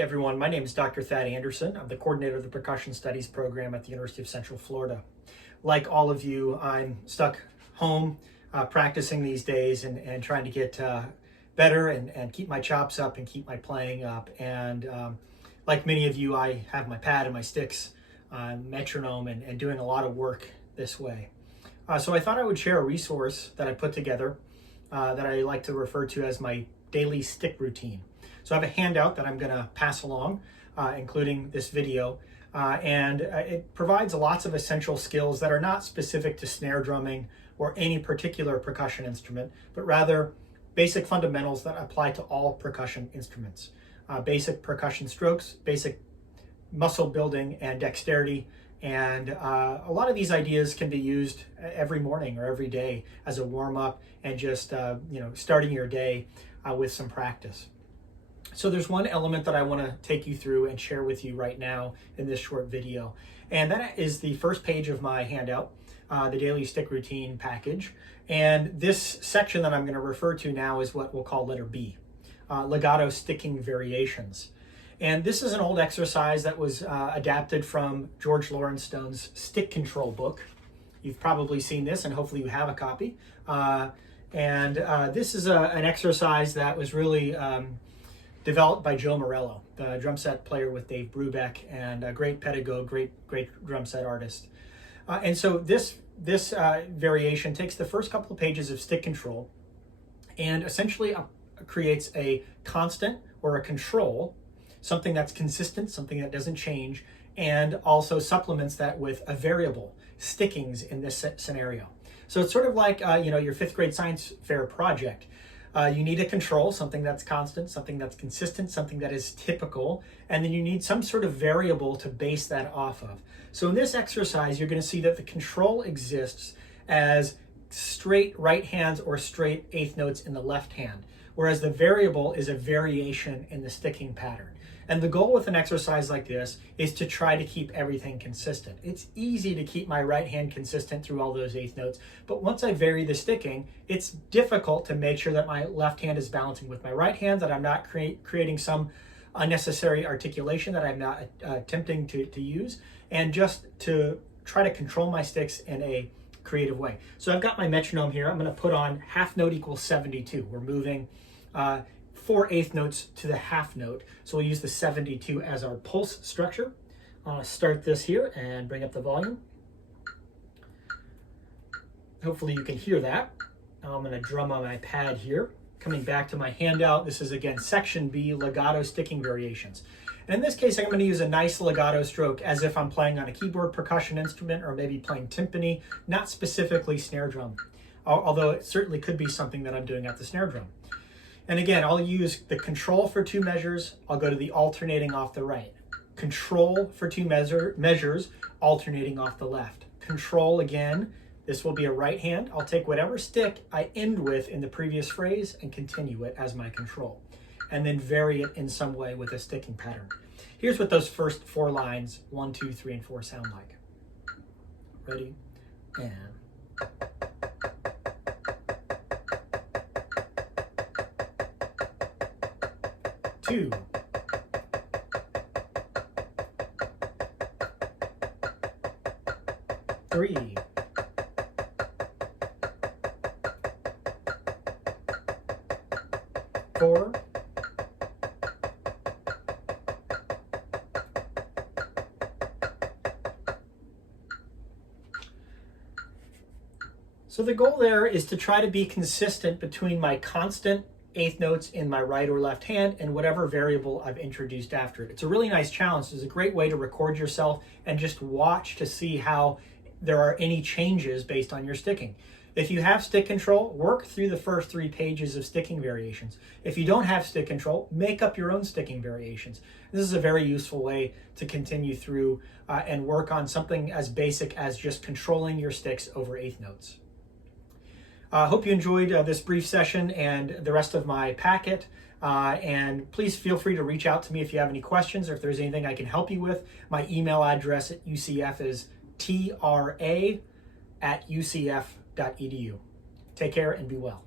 everyone, my name is Dr. Thad Anderson. I'm the coordinator of the Percussion Studies program at the University of Central Florida. Like all of you, I'm stuck home practicing these days and trying to get better and keep my chops up and keep my playing up. And like many of you, I have my pad and my sticks, metronome, and doing a lot of work this way. So I thought I would share a resource that I put together that I like to refer to as my daily stick routine. So I have a handout that I'm going to pass along, including this video, and it provides lots of essential skills that are not specific to snare drumming or any particular percussion instrument, but rather basic fundamentals that apply to all percussion instruments. Basic percussion strokes, basic muscle building and dexterity, and a lot of these ideas can be used every morning or every day as a warm-up and just starting your day with some practice. So there's one element that I want to take you through and share with you right now in this short video, and that is the first page of my handout, the daily stick routine package. And this section that I'm going to refer to now is what we'll call letter B, legato sticking variations. And this is an old exercise that was adapted from George Lawrence Stone's stick control book. You've probably seen this, and hopefully you have a copy. This is an exercise that was really developed by Joe Morello, the drum set player with Dave Brubeck, and a great pedagogue, great drum set artist. And so this variation takes the first couple of pages of stick control and essentially creates a constant or a control, something that's consistent, something that doesn't change, and also supplements that with a variable, stickings in this scenario. So it's sort of like your fifth grade science fair project. You need a control, something that's constant, something that's consistent, something that is typical, and then you need some sort of variable to base that off of. So in this exercise, you're going to see that the control exists as straight right hands or straight eighth notes in the left hand, whereas the variable is a variation in the sticking pattern. And the goal with an exercise like this is to try to keep everything consistent. It's easy to keep my right hand consistent through all those eighth notes, but once I vary the sticking, it's difficult to make sure that my left hand is balancing with my right hand, that I'm not creating some unnecessary articulation that I'm not attempting to use, and just to try to control my sticks in a creative way. So I've got my metronome here. I'm going to put on half note equals 72. We're moving 4 eighth notes to the half note. So we'll use the 72 as our pulse structure. I'll start this here and bring up the volume. Hopefully you can hear that. Now I'm going to drum on my pad here. Coming back to my handout, this is again section B, legato sticking variations. And in this case, I'm going to use a nice legato stroke as if I'm playing on a keyboard percussion instrument or maybe playing timpani, not specifically snare drum, although it certainly could be something that I'm doing at the snare drum. And again, I'll use the control for 2 measures. I'll go to the alternating off the right. Control for 2 measures, alternating off the left. Control again. This will be a right hand. I'll take whatever stick I end with in the previous phrase and continue it as my control, and then vary it in some way with a sticking pattern. Here's what those first 4 lines, 1, 2, 3, and 4 sound like. Ready? And... 2, 3, 4, 5. So the goal there is to try to be consistent between my constant eighth notes in my right or left hand and whatever variable I've introduced after it. It's a really nice challenge. It's a great way to record yourself and just watch to see how there are any changes based on your sticking. If you have stick control, work through the first 3 pages of sticking variations. If you don't have stick control, make up your own sticking variations. This is a very useful way to continue through and work on something as basic as just controlling your sticks over eighth notes. I hope you enjoyed this brief session and the rest of my packet. And please feel free to reach out to me if you have any questions or if there's anything I can help you with. My email address at UCF is tra@ucf.edu. Take care and be well.